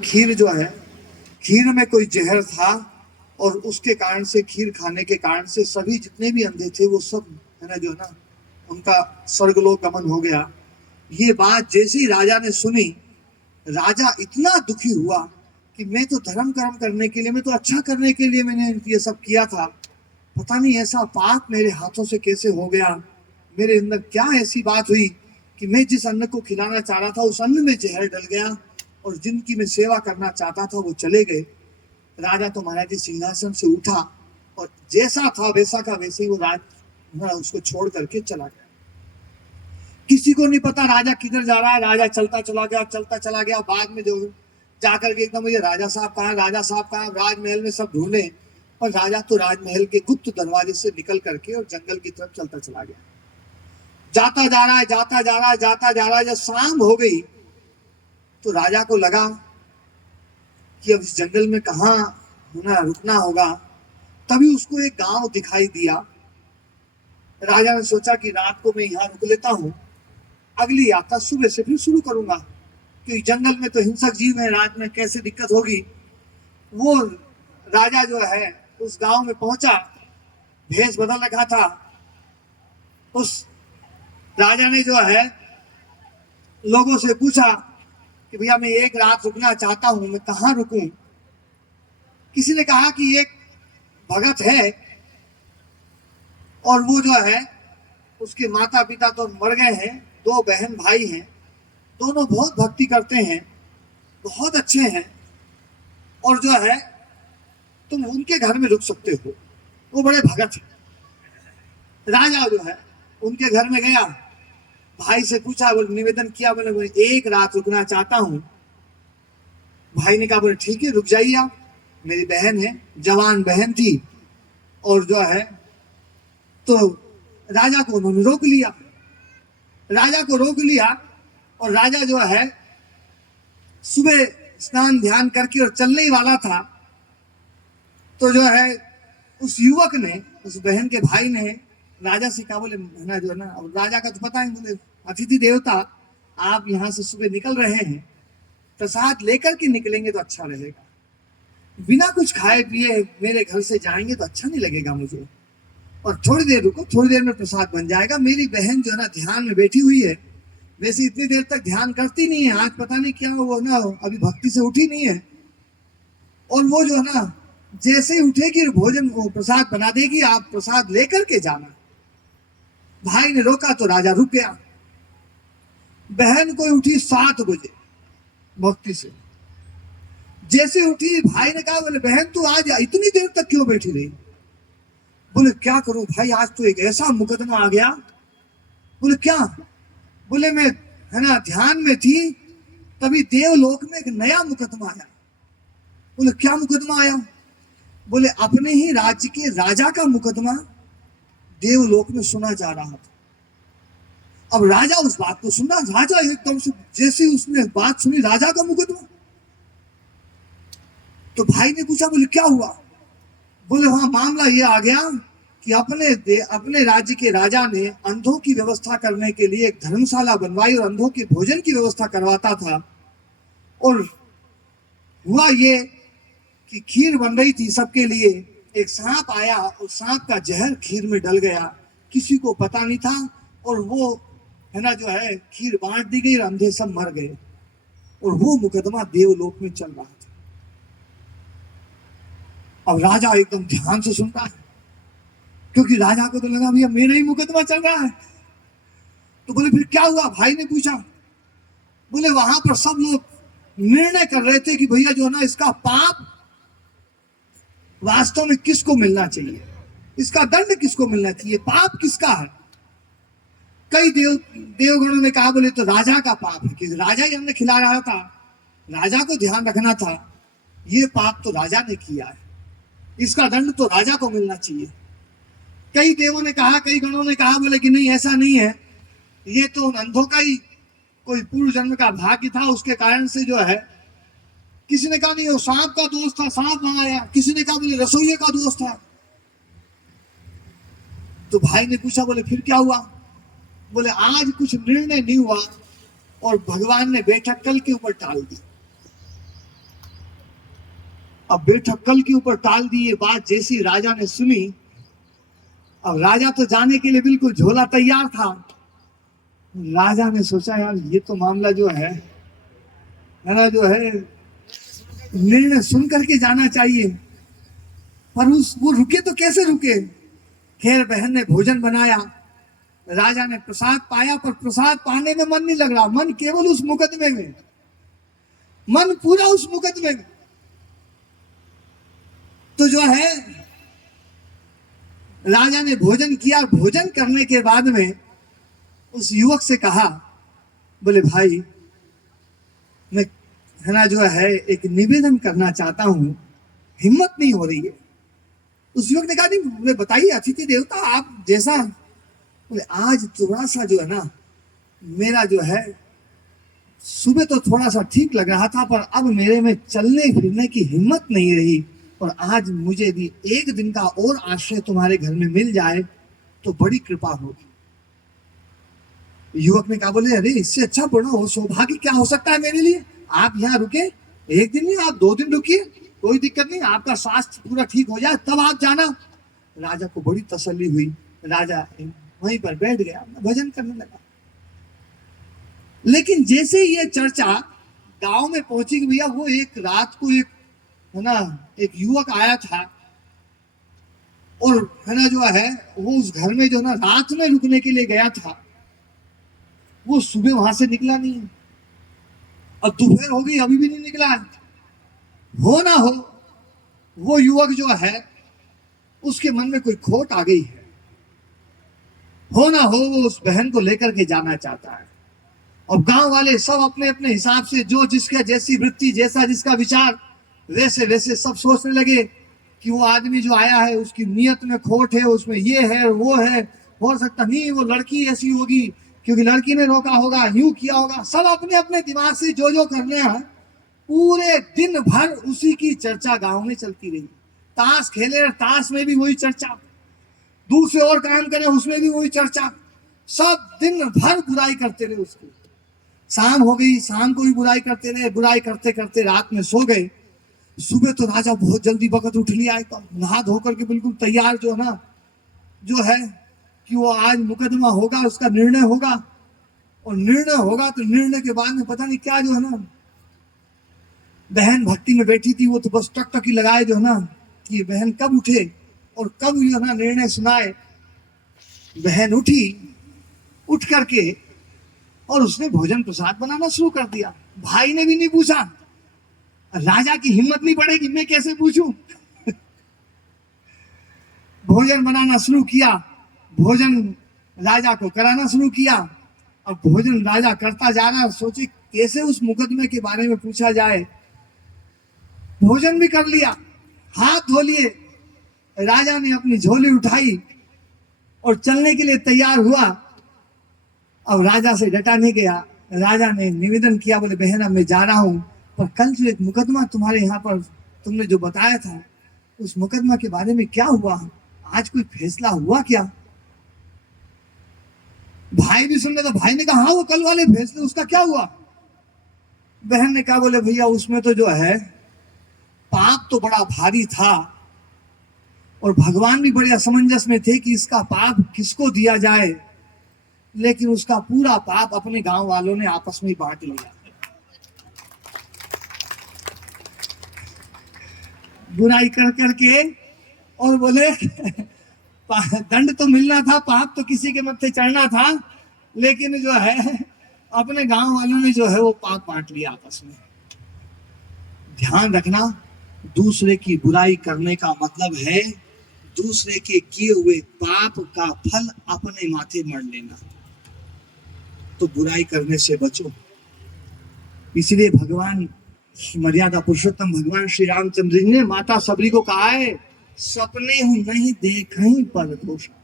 खीर जो है, खीर में कोई जहर था और उसके कारण से, खीर खाने के कारण से सभी जितने भी अंधे थे वो सब है ना जो है ना उनका स्वर्गलोक गमन हो गया। ये बात जैसे ही राजा ने सुनी, राजा इतना दुखी हुआ कि मैं तो धर्म कर्म करने के लिए, मैं तो अच्छा करने के लिए मैंने ये सब किया था, पता नहीं ऐसा पाप मेरे हाथों से कैसे हो गया। मेरे अंदर क्या ऐसी बात हुई कि मैं जिस अन्न को खिलाना चाह रहा था उस अन्न में जहर डल गया और जिनकी मैं सेवा करना चाहता था वो चले गए। राजा तो महाराज जी सिंहासन से उठा और जैसा था वैसा का वैसे ही वो राज उसको छोड़ करके चला गया। किसी को नहीं पता राजा किधर जा रहा है। राजा चलता चला गया, चलता चला गया। बाद में जो जाकर के एकदम, ये राजा साहब कहाँ, राजा साहब कहाँ, राजमहल में सब ढूंढे, पर राजा तो राजमहल के गुप्त दरवाजे से निकल करके और जंगल की तरफ चलता चला गया। जाता जा रहा है, जाता जा रहा है, जाता जा रहा है। जब शाम हो गई तो राजा को लगा कि अब इस जंगल में कहाँ रुकना होगा। तभी उसको एक गांव दिखाई दिया। राजा ने सोचा कि रात को मैं यहाँ रुक लेता हूँ, अगली यात्रा सुबह से फिर शुरू करूंगा, क्योंकि जंगल में तो हिंसक जीव है, रात में कैसे दिक्कत होगी। वो राजा जो है उस गांव में पहुंचा, भेष बदल रखा था। उस राजा ने जो है लोगों से पूछा कि भैया मैं एक रात रुकना चाहता हूं, मैं कहाँ रुकूं। किसी ने कहा कि एक भगत है और वो जो है उसके माता पिता तो मर गए हैं, दो बहन भाई हैं, दोनों बहुत भक्ति करते हैं, बहुत अच्छे हैं, और जो है तुम उनके घर में रुक सकते हो, वो बड़े भगत हैं। राजा जो है उनके घर में गया, भाई से पूछा, बोले निवेदन किया, बोले एक रात रुकना चाहता हूं। भाई ने कहा, बोले ठीक है रुक जाइए आप, मेरी बहन है, जवान बहन थी, और जो है तो राजा को उन्होंने रोक लिया। राजा को रोक लिया और राजा जो है सुबह स्नान ध्यान करके और चलने ही वाला था, तो जो है उस युवक ने, उस बहन के भाई ने राजा से कहा, बोले ना जो है ना, अब राजा का तो पता है, बोले अतिथि देवता, आप यहाँ से सुबह निकल रहे हैं, प्रसाद लेकर के निकलेंगे तो अच्छा रहेगा, बिना कुछ खाए पिए मेरे घर से जाएंगे तो अच्छा नहीं लगेगा मुझे, और थोड़ी देर रुको, थोड़ी देर में प्रसाद बन जाएगा। मेरी बहन जो है ना ध्यान में बैठी हुई है, वैसे इतनी देर तक ध्यान करती नहीं है, आज पता नहीं क्या वो ना अभी भक्ति से उठी नहीं है, और वो जो है ना जैसे ही उठेगी भोजन वो प्रसाद बना देगी, आप प्रसाद लेकर के जाना। भाई ने रोका तो राजा रुक गया। बहन को उठी 7 बजे भक्ति से, जैसे उठी भाई ने कहा, बोले बहन तू आज इतनी देर तक क्यों बैठी रही। बोले क्या करूं भाई, आज तो एक ऐसा मुकदमा आ गया। बोले क्या। बोले मैं है ना ध्यान में थी, तभी देवलोक में एक नया मुकदमा आया। बोले क्या मुकदमा आया। बोले अपने ही राज्य के राजा का मुकदमा देवलोक में सुना जा रहा था। अब राजा उस बात को सुना, राजा एकदम से जैसे उसने बात सुनी, राजा का मुकदमा, तो भाई ने पूछा, बोले क्या हुआ। बोले वहां मामला ये आ गया कि अपने राज्य के राजा ने अंधों की व्यवस्था करने के लिए एक धर्मशाला बनवाई और अंधों के भोजन की व्यवस्था करवाता था, और हुआ ये कि खीर बन रही थी सबके लिए, एक सांप आया और सांप का जहर खीर में डल गया, किसी को पता नहीं था, और वो है ना जो है खीर बांट दी गई और अंधे सब मर गए, और वो मुकदमा देवलोक में चल रहा था। अब राजा एकदम ध्यान से सुनता है, क्योंकि राजा को तो लगा भैया मेरा ही मुकदमा चल रहा है। तो बोले फिर क्या हुआ, भाई ने पूछा। बोले वहां पर सब लोग निर्णय कर रहे थे कि भैया जो है ना इसका पाप वास्तव में किसको मिलना चाहिए, इसका दंड किसको मिलना चाहिए, पाप किसका है। कई देवगणों ने कहा, बोले तो राजा का पाप है, कि राजा ही हमने खिला रहा था, राजा को ध्यान रखना था, ये पाप तो राजा ने किया है, इसका दंड तो राजा को मिलना चाहिए। कई देवों ने कहा, कई गणों ने कहा, बोले कि नहीं ऐसा नहीं है, ये तो उन अंधों का ही कोई पूर्व जन्म का भाग्य था, उसके कारण से जो है। किसी ने कहा नहीं वो सांप का दोष था, सांप मंगाया। किसी ने कहा बोले रसोइये का दोष था। तो भाई ने पूछा, बोले फिर क्या हुआ। बोले आज कुछ निर्णय नहीं हुआ और भगवान ने बैठक कल के ऊपर टाल दी। अब बैठक कल के ऊपर टाल दी। ये बात जैसी राजा ने सुनी, अब राजा तो जाने के लिए बिल्कुल झोला तैयार था। राजा ने सोचा यार ये तो मामला जो है ना, जो है निर्णय सुन करके जाना चाहिए, पर वो रुके तो कैसे रुके। खैर बहन ने भोजन बनाया, राजा ने प्रसाद पाया, पर प्रसाद पाने में मन नहीं लग रहा, मन केवल उस मुकदमे में, मन पूरा उस मुकदमे में। तो जो है राजा ने भोजन किया। भोजन करने के बाद में उस युवक से कहा, बोले भाई मैं है ना जो है एक निवेदन करना चाहता हूं, हिम्मत नहीं हो रही है। उस युवक ने कहा नहीं, बोले बताइए अतिथि देवता आप जैसा। बोले आज थोड़ा सा जो है ना, मेरा जो है सुबह तो थोड़ा सा ठीक लग रहा था, पर अब मेरे में चलने फिरने की हिम्मत नहीं रही, और आज मुझे यदि एक दिन का और आश्रय तुम्हारे घर में मिल जाए तो बड़ी कृपा होगी। युवक ने कहा, बोले अरे इससे अच्छा बड़ा सौभाग्य क्या हो सकता है मेरे लिए। आप यहाँ रुके, एक दिन नहीं आप 2 दिन रुकिए, कोई दिक्कत नहीं, आपका स्वास्थ्य पूरा ठीक हो जाए तब आप जाना। राजा को बड़ी तसल्ली हुई, राजा वहीं पर बैठ गया, भजन करने लगा। लेकिन जैसे ये चर्चा गांव में पहुंची कि भैया वो एक रात को एक है ना एक युवक आया था, और है ना जो है वो उस घर में जो ना रात में रुकने के लिए गया था, वो सुबह वहां से निकला नहीं है। अब दोपहर हो गई अभी भी नहीं निकला है। हो ना हो वो युवक जो है उसके मन में कोई खोट आ गई है, हो ना हो वो उस बहन को लेकर के जाना चाहता है। और गांव वाले सब अपने अपने हिसाब से जो जिसका जैसी वृत्ति, जैसा जिसका विचार, वैसे वैसे सब सोचने लगे कि वो आदमी जो आया है उसकी नियत में खोट है, उसमें ये है वो है, हो सकता नहीं वो लड़की ऐसी होगी क्योंकि लड़की ने रोका होगा, यूं किया होगा। सब अपने अपने दिमाग से जो जो करने हैं। पूरे दिन भर उसी की चर्चा गांव में चलती रही। ताश खेले, ताश में भी वही चर्चा, दूसरे और काम करे उसमें भी वही चर्चा, सब दिन भर बुराई करते रहे उसकी। शाम हो गई, शाम को भी बुराई करते रहे, बुराई करते करते रात में सो गए। सुबह तो राजा बहुत जल्दी वक्त उठ लिया, नहा धोकर के बिल्कुल तैयार जो ना जो है कि वो आज मुकदमा होगा, उसका निर्णय होगा, और निर्णय होगा तो निर्णय के बाद में पता नहीं क्या जो है ना। बहन भक्ति में बैठी थी, वो तो बस टकटकी लगाए जो है ना कि बहन कब उठे और कब जो है ना निर्णय सुनाए। बहन उठी, उठ करके और उसने भोजन प्रसाद बनाना शुरू कर दिया। भाई ने भी नहीं पूछा, राजा की हिम्मत नहीं पड़ेगी मैं कैसे पूछूं। भोजन बनाना शुरू किया, भोजन राजा को कराना शुरू किया। अब भोजन राजा करता जा रहा, सोचे कैसे उस मुकदमे के बारे में पूछा जाए। भोजन भी कर लिया, हाथ धो लिए, राजा ने अपनी झोली उठाई और चलने के लिए तैयार हुआ। अब राजा से डटा नहीं गया। राजा ने निवेदन किया, बोले बहन अब मैं जा रहा हूं, पर कल जो एक मुकदमा तुम्हारे यहाँ पर तुमने जो बताया था, उस मुकदमा के बारे में क्या हुआ, आज कोई फैसला हुआ क्या। भाई भी सुन रहे, तो भाई ने कहा हाँ वो कल वाले फैसले उसका क्या हुआ। बहन ने कहा, बोले भैया उसमें तो जो है पाप तो बड़ा भारी था, और भगवान भी बड़े असमंजस में थे कि इसका पाप किसको दिया जाए, लेकिन उसका पूरा पाप अपने गांव वालों ने आपस में ही बांट लिया। बुराई कर करके, और बोले दंड तो मिलना था, पाप तो किसी के मत्थे चढ़ना था, लेकिन जो है अपने गांव वालों ने जो है वो पाप बांट लिया आपस में। ध्यान रखना, दूसरे की बुराई करने का मतलब है दूसरे के किए हुए पाप का फल अपने माथे मढ़ लेना। तो बुराई करने से बचो। इसलिए भगवान मर्यादा पुरुषोत्तम भगवान श्री रामचंद्र जी ने माता सबरी को कहा है, सपने हूं नहीं देख पर दोषा।